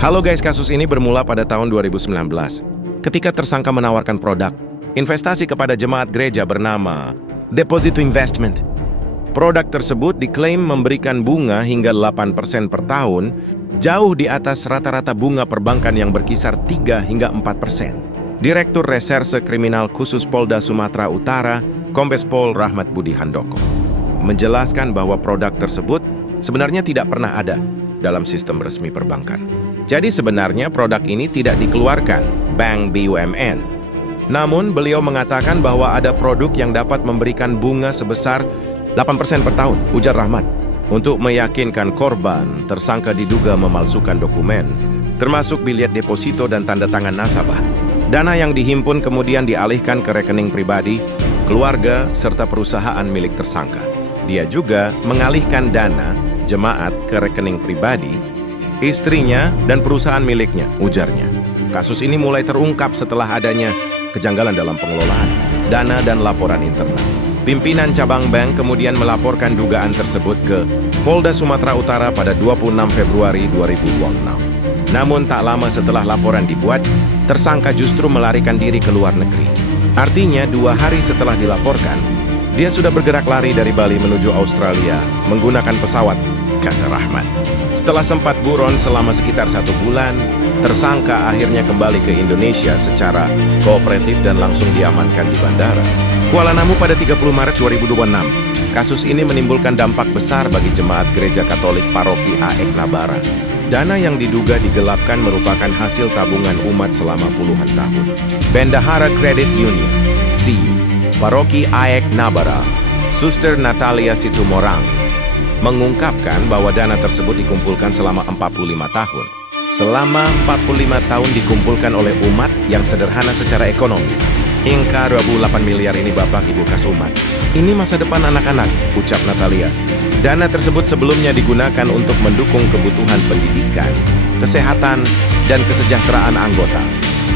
Halo guys, kasus ini bermula pada tahun 2019. Ketika tersangka menawarkan produk investasi kepada jemaat gereja bernama Deposit to Investment. Produk tersebut diklaim memberikan bunga hingga 8% per tahun, jauh di atas rata-rata bunga perbankan yang berkisar 3 hingga 4%. Direktur Reserse Kriminal Khusus Polda Sumatera Utara, Kombes Pol Rahmat Budi Handoko, menjelaskan bahwa produk tersebut sebenarnya tidak pernah ada dalam sistem resmi perbankan. Jadi sebenarnya produk ini tidak dikeluarkan Bank BUMN. Namun beliau mengatakan bahwa ada produk yang dapat memberikan bunga sebesar 8% per tahun, ujar Rahmat. Untuk meyakinkan korban, tersangka diduga memalsukan dokumen, termasuk bilet deposito dan tanda tangan nasabah. Dana yang dihimpun kemudian dialihkan ke rekening pribadi, keluarga, serta perusahaan milik tersangka. Dia juga mengalihkan dana jemaat ke rekening pribadi, istrinya, dan perusahaan miliknya, ujarnya. Kasus ini mulai terungkap setelah adanya kejanggalan dalam pengelolaan dana dan laporan internal. Pimpinan cabang bank kemudian melaporkan dugaan tersebut ke Polda Sumatera Utara pada 26 Februari 2026. Namun tak lama setelah laporan dibuat, tersangka justru melarikan diri ke luar negeri. Artinya 2 hari setelah dilaporkan, dia sudah bergerak lari dari Bali menuju Australia menggunakan pesawat, kata Rahmat. Setelah sempat buron selama sekitar 1 bulan, tersangka akhirnya kembali ke Indonesia secara kooperatif dan langsung diamankan di bandara Kuala Namu pada 30 Maret 2026. Kasus ini menimbulkan dampak besar bagi jemaat Gereja Katolik Paroki AEK Nabara. Dana yang diduga digelapkan merupakan hasil tabungan umat selama puluhan tahun. Bendahara Credit Union, CU, Paroki AEK Nabara, Suster Natalia Situmorang, mengungkapkan bahwa dana tersebut dikumpulkan selama 45 tahun. Selama 45 tahun dikumpulkan oleh umat yang sederhana secara ekonomi. Hingga 28 miliar ini Bapak Ibu Kasumat. Ini masa depan anak-anak, ucap Natalia. Dana tersebut sebelumnya digunakan untuk mendukung kebutuhan pendidikan, kesehatan, dan kesejahteraan anggota.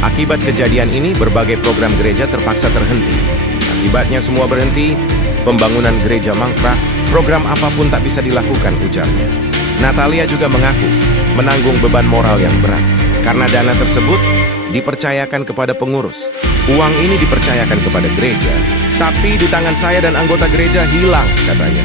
Akibat kejadian ini, berbagai program gereja terpaksa terhenti. Akibatnya semua berhenti, pembangunan gereja mangkrak, program apapun tak bisa dilakukan, ujarnya. Natalia juga mengaku menanggung beban moral yang berat karena dana tersebut dipercayakan kepada pengurus. Uang ini dipercayakan kepada gereja, tapi di tangan saya dan anggota gereja hilang, katanya.